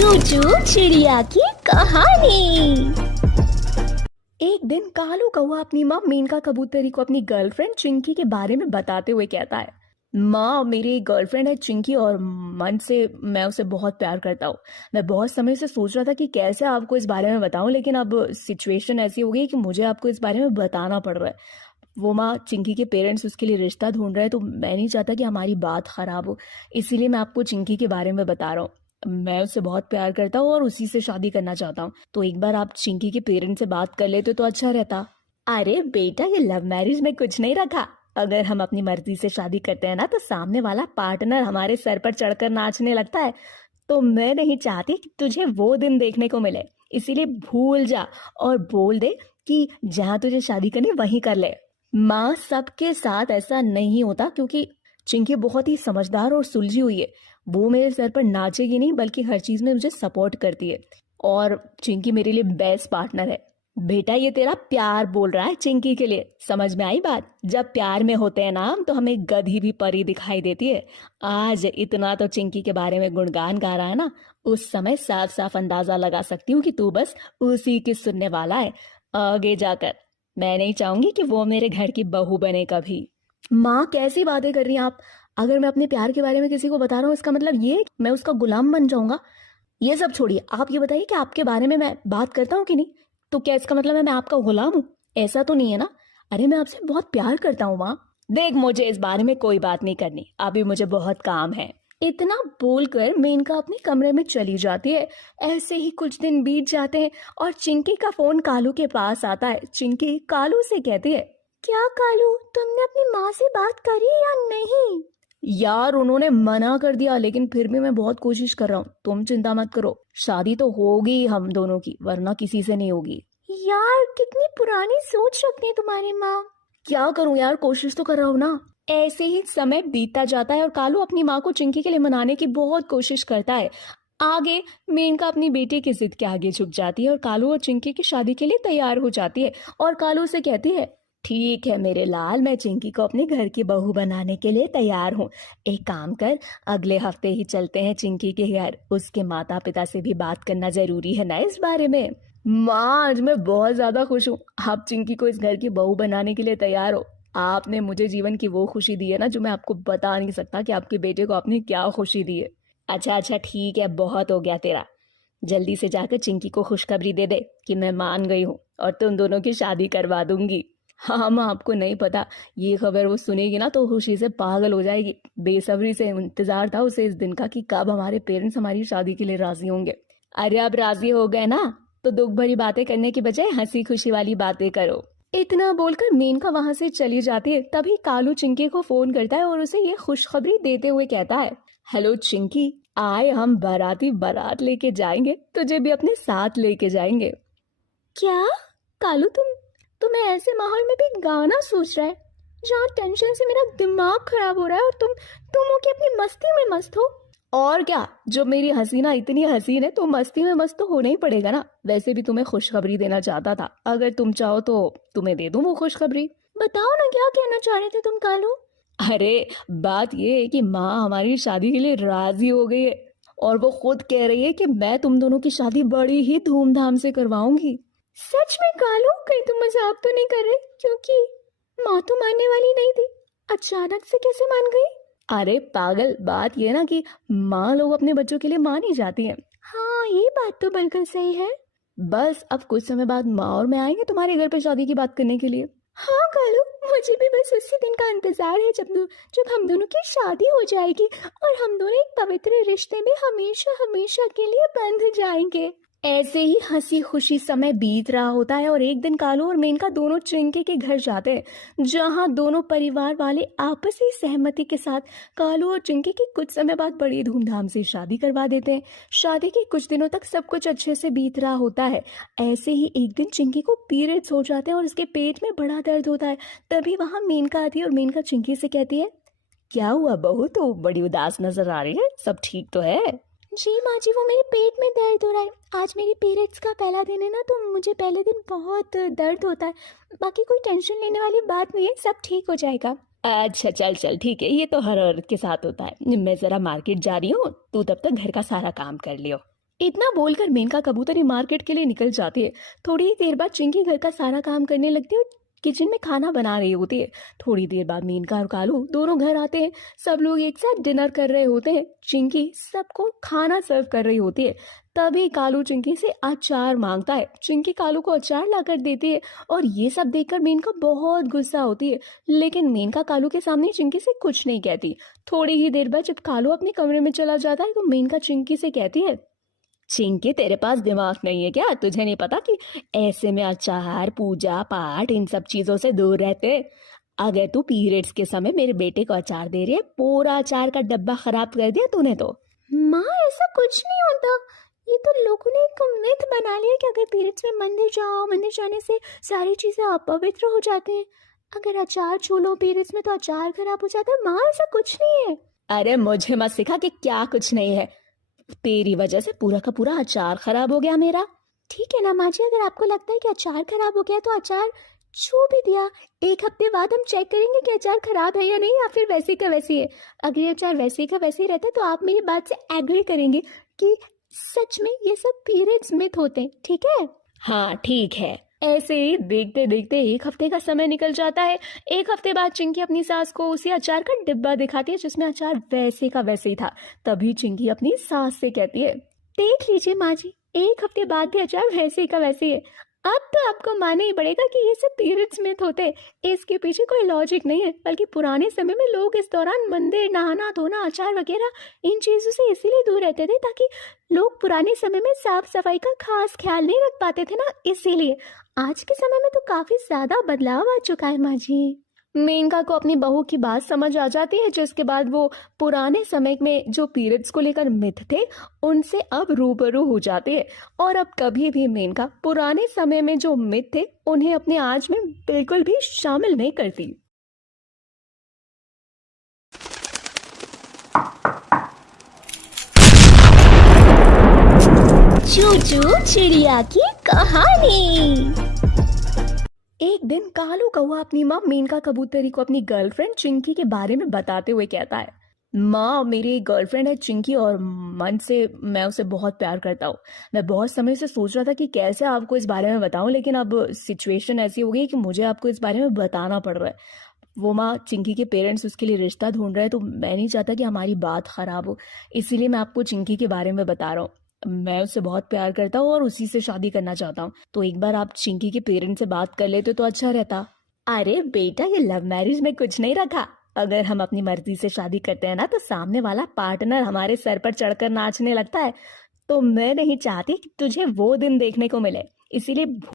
चूचू चिड़िया की कहानी। एक दिन कालू कौआ अपनी माँ मेनका कबूतरी को अपनी गर्लफ्रेंड चिंकी के बारे में बताते हुए कहता है, माँ मेरी गर्लफ्रेंड है चिंकी और मन से मैं उसे बहुत प्यार करता हूँ। मैं बहुत समय से सोच रहा था कि कैसे आपको इस बारे में बताऊं, लेकिन अब सिचुएशन ऐसी हो गई कि मुझे आपको इस बारे में बताना पड़ रहा है। वो माँ चिंकी के पेरेंट्स उसके लिए रिश्ता ढूंढ रहे हैं, तो मैं नहीं चाहता कि हमारी बात खराब हो, इसीलिए मैं आपको चिंकी के बारे में बता रहा हूँ। मैं उससे बहुत प्यार करता हूँ और उसी से शादी करना चाहता हूँ, तो एक बार आप चिंकी के पेरेंट्स से बात कर लेते तो अच्छा रहता। अरे बेटा, ये लव मैरिज में कुछ नहीं रखा। अगर हम अपनी मर्जी से शादी करते हैं ना, तो सामने वाला पार्टनर हमारे सर पर चढ़कर नाचने लगता है। तो मैं नहीं चाहती कि तुझे वो दिन देखने को मिले, इसीलिए भूल जा और बोल दे कि जहाँ तुझे शादी करनी वहीं कर ले। माँ, सबके साथ ऐसा नहीं होता, क्योंकि चिंकी बहुत ही समझदार और सुलझी हुई है। वो मेरे सर पर नाचेगी नहीं, बल्कि हर चीज में मुझे सपोर्ट करती है, और चिंकी मेरे लिए बेस्ट पार्टनर है। बेटा, ये तेरा प्यार बोल रहा है चिंकी के लिए, समझ में आई बात? जब प्यार में होते हैं ना हम, तो हमें गधी भी परी दिखाई देती है। आज इतना तो चिंकी के बारे में गुणगान गा रहा है ना, उस समय साफ साफ अंदाजा लगा सकती हूँ कि तू बस उसी की सुनने वाला है। आगे जाकर मैं नहीं चाहूंगी कि वो मेरे घर की बहू बने कभी। माँ, कैसी बातें कर रही हैं आप? अगर मैं अपने प्यार के बारे में किसी को बता रहा हूँ, इसका मतलब ये है कि मैं उसका गुलाम बन जाऊंगा? ये सब छोड़िए, आप ये बताइए कि आपके बारे में मैं बात करता हूँ कि नहीं? तो क्या इसका मतलब है मैं आपका गुलाम हूँ? ऐसा तो नहीं है ना? अरे मैं आपसे बहुत प्यार करता हूँ माँ। देख, मुझे इस बारे में कोई बात नहीं करनी, अभी मुझे बहुत काम है। इतना बोलकर मेनका अपने कमरे में चली जाती है। ऐसे ही कुछ दिन बीत जाते हैं और चिंकी का फोन कालू के पास आता है। चिंकी कालू से कहती है, क्या कालू, तुमने अपनी माँ से बात करी या नहीं? यार, उन्होंने मना कर दिया, लेकिन फिर भी मैं बहुत कोशिश कर रहा हूँ। तुम चिंता मत करो, शादी तो होगी हम दोनों की, वरना किसी से नहीं होगी। यार, कितनी पुरानी सोच रखती है तुम्हारी माँ। क्या करूं यार, कोशिश तो कर रहा हूँ ना। ऐसे ही समय बीतता जाता है और कालू अपनी माँ को चिंकी के लिए मनाने की बहुत कोशिश करता है। आगे मेनका अपनी बेटी की जिद के आगे झुक जाती है और कालू और चिंकी की शादी के लिए तैयार हो जाती है और कालू से कहती है, ठीक है मेरे लाल, मैं चिंकी को अपने घर की बहू बनाने के लिए तैयार हूँ। एक काम कर, अगले हफ्ते ही चलते हैं चिंकी के घर। उसके माता पिता से भी बात करना जरूरी है ना इस बारे में। माँ, आज मैं बहुत ज्यादा खुश हूँ, आप चिंकी को इस घर की बहू बनाने के लिए तैयार हो। आपने मुझे जीवन की वो खुशी दी है ना, जो मैं आपको बता नहीं सकता कि आपके बेटे को आपने क्या खुशी दी है। अच्छा अच्छा, ठीक है, बहुत हो गया तेरा। जल्दी से जाकर चिंकी को खुशखबरी दे दे कि मैं मान गई हूँ और तुम दोनों की शादी करवा दूंगी। हाँ माँ, आपको नहीं पता, ये खबर वो सुनेगी ना तो खुशी से पागल हो जाएगी। बेसब्री से इंतजार था उसे इस दिन का कि कब हमारे पेरेंट्स हमारी शादी के लिए राजी होंगे। अरे अब राजी हो गए ना, तो दुख भरी बातें करने की बजाय हंसी खुशी वाली बातें करो। इतना बोलकर मेनका वहां से चली जाती है। तभी कालू चिंकी को फोन करता है और उसे ये खुशखबरी देते हुए कहता है, हेलो चिंकी, आए हम बाराती बारात लेके जाएंगे, तुझे भी अपने साथ लेके जाएंगे। क्या कालू, तुम्हें ऐसे माहौल में भी गाना सोच रहा है जहाँ टेंशन से मेरा दिमाग खराब हो रहा है, और तुम हो कि अपनी मस्ती में मस्त हो? और क्या, जो मेरी हसीना इतनी हसीन है तो मस्ती में मस्त तो होना ही पड़ेगा ना। वैसे भी तुम्हें खुशखबरी देना चाहता था, अगर तुम चाहो तो तुम्हें दे दूं वो खुशखबरी। बताओ ना, क्या कहना चाह रहे थे तुम कालू? अरे बात ये है कि माँ हमारी शादी के लिए राजी हो गई है, और वो खुद कह रही है कि मैं तुम दोनों की शादी बड़ी ही धूमधाम से करवाऊंगी। सच में कालू, कहीं तुम मजाक तो नहीं कर रहे? क्योंकि माँ तो मानने वाली नहीं थी, अचानक से कैसे मान गई? अरे पागल, बात ये ना कि माँ लोग अपने बच्चों के लिए मान ही जाती हैं। हाँ, ये बात तो बिल्कुल सही है। बस अब कुछ समय बाद माँ और मैं आएंगे तुम्हारे घर पे शादी की बात करने के लिए। हाँ कालू, मुझे भी बस उसी दिन का इंतजार है जब हम दोनों की शादी हो जाएगी और हम दोनों एक पवित्र रिश्ते में हमेशा हमेशा के लिए बंध जाएंगे। ऐसे ही हंसी खुशी समय बीत रहा होता है और एक दिन कालू और मेनका दोनों चिंकी के घर जाते हैं, जहां दोनों परिवार वाले आपसी सहमति के साथ कालू और चिंकी की कुछ समय बाद बड़ी धूमधाम से शादी करवा देते हैं। शादी के कुछ दिनों तक सब कुछ अच्छे से बीत रहा होता है। ऐसे ही एक दिन चिंकी को पीरियड्स हो जाते हैं और उसके पेट में बड़ा दर्द होता है। तभी वहां मेनका आती है और मेनका चिंकी से कहती है, क्या हुआ बहू, तो बड़ी उदास नजर आ रही है, सब ठीक तो है? जी माँ जी, वो मेरे पेट में दर्द हो रहा है। आज मेरी पीरियड्स का पहला दिन है ना, तो मुझे पहले दिन बहुत दर्द होता है। बाकी कोई टेंशन लेने वाली बात नहीं है, सब ठीक हो जाएगा। अच्छा चल चल ठीक है, ये तो हर औरत के साथ होता है। मैं जरा मार्केट जा रही हूँ, तू तब तक घर का सारा काम कर लियो। इतना बोलकर मेनका कबूतरी मार्केट के लिए निकल जाती है। थोड़ी ही देर बाद चिंकी घर का सारा काम करने लगती है और किचन में खाना बना रही होती है। थोड़ी देर बाद मेनका और कालू दोनों घर आते हैं। सब लोग एक साथ डिनर कर रहे होते हैं। चिंकी सबको खाना सर्व कर रही होती है। तभी कालू चिंकी से अचार मांगता है। चिंकी कालू को अचार लाकर देती है और ये सब देखकर मेनका बहुत गुस्सा होती है। लेकिन मेनका कालू के सामने चिंकी से कुछ नहीं कहती। थोड़ी ही देर बाद जब कालू अपने कमरे में चला जाता है तो मेनका चिंकी से कहती है, चिंकी तेरे पास दिमाग नहीं है क्या? तुझे नहीं पता कि ऐसे में अचार, पूजा पाठ इन सब चीजों से दूर रहते। अगर तू पीरियड्स के समय मेरे बेटे को अचार दे रही है, पूरा अचार का डब्बा खराब कर दिया तूने तो। माँ ऐसा कुछ नहीं होता। ये तो लोगों ने एक मिथ बना लिया कि अगर पीरियड्स में मंदिर जाओ, मंदिर जाने से सारी चीजें अपवित्र हो जाती हैं। अगर अचार छू लो पीरियड्स में तो अचार खराब हो जाता है। माँ ऐसा कुछ नहीं है। अरे मुझे मत सिखा कि क्या कुछ नहीं है। तेरी वजह से पूरा का पूरा अचार खराब हो गया मेरा। ठीक है ना माँ जी, अगर आपको लगता है कि अचार खराब हो गया तो अचार छू भी दिया। एक हफ्ते बाद हम चेक करेंगे कि अचार खराब है या नहीं, या फिर वैसे का वैसे ही है। अगर ये अचार वैसे का वैसे ही रहता है तो आप मेरी बात से एग्री करेंगे कि सच में ये सब पीरियड्स मिथ होते हैं। ठीक है? हाँ ठीक है। ऐसे ही देखते देखते एक हफ्ते का समय निकल जाता है। एक हफ्ते बाद चिंकी अपनी सास को उसी अचार का डिब्बा दिखाती है जिसमें अचार वैसे का वैसे ही था। तभी चिंकी अपनी सास से कहती है, देख लीजिए माँ जी, एक हफ्ते बाद भी अचार वैसे का वैसे ही है। अब तो आपको मानना ही पड़ेगा कि ये सब पीरियड्स मिथ होते हैं। इसके पीछे कोई लॉजिक नहीं है, बल्कि पुराने समय में लोग इस दौरान मंदिर, नहाना धोना, अचार वगैरह इन चीजों से इसीलिए दूर रहते थे ताकि लोग पुराने समय में साफ सफाई का खास ख्याल नहीं रख पाते थे ना, इसीलिए। आज के समय में तो काफी ज्यादा बदलाव आ चुका है माँ जी। मेनका को अपनी बहू की बात समझ आ जाती है, जिसके बाद वो पुराने समय में जो पीरियड्स को लेकर मिथ थे उनसे अब रूबरू हो जाते हैं। और अब कभी भी मेनका पुराने समय में जो मिथ थे उन्हें अपने आज में बिल्कुल भी शामिल नहीं करती। चूचू चिड़िया की कहानी। एक दिन कालू कौआ अपनी माँ मेनका कबूतरी को अपनी गर्लफ्रेंड चिंकी के बारे में बताते हुए कहता है, माँ मेरी गर्लफ्रेंड है चिंकी और मन से मैं उसे बहुत प्यार करता हूँ। मैं बहुत समय से सोच रहा था कि कैसे आपको इस बारे में बताऊं, लेकिन अब सिचुएशन ऐसी हो गई कि मुझे आपको इस बारे में बताना पड़ रहा है। वो माँ, चिंकी के पेरेंट्स उसके लिए रिश्ता ढूंढ रहे हैं, तो मैं नहीं चाहता कि हमारी बात खराब हो, इसीलिए मैं आपको चिंकी के बारे में बता रहा हूँ। मैं उससे बहुत प्यार करता हूँ और उसी से शादी करना चाहता हूँ, तो एक बार आप चिंकी के पेरेंट्स से बात कर लेते तो अच्छा रहता। अरे बेटा, ये लव मैरिज में कुछ नहीं रखा। अगर हम अपनी मर्जी से शादी करते हैं ना तो सामने वाला पार्टनर हमारे सर पर चढ़कर नाचने लगता है। तो मैं नहीं चाहती कि तुझे वो दिन देखने को मिले, इसीलिए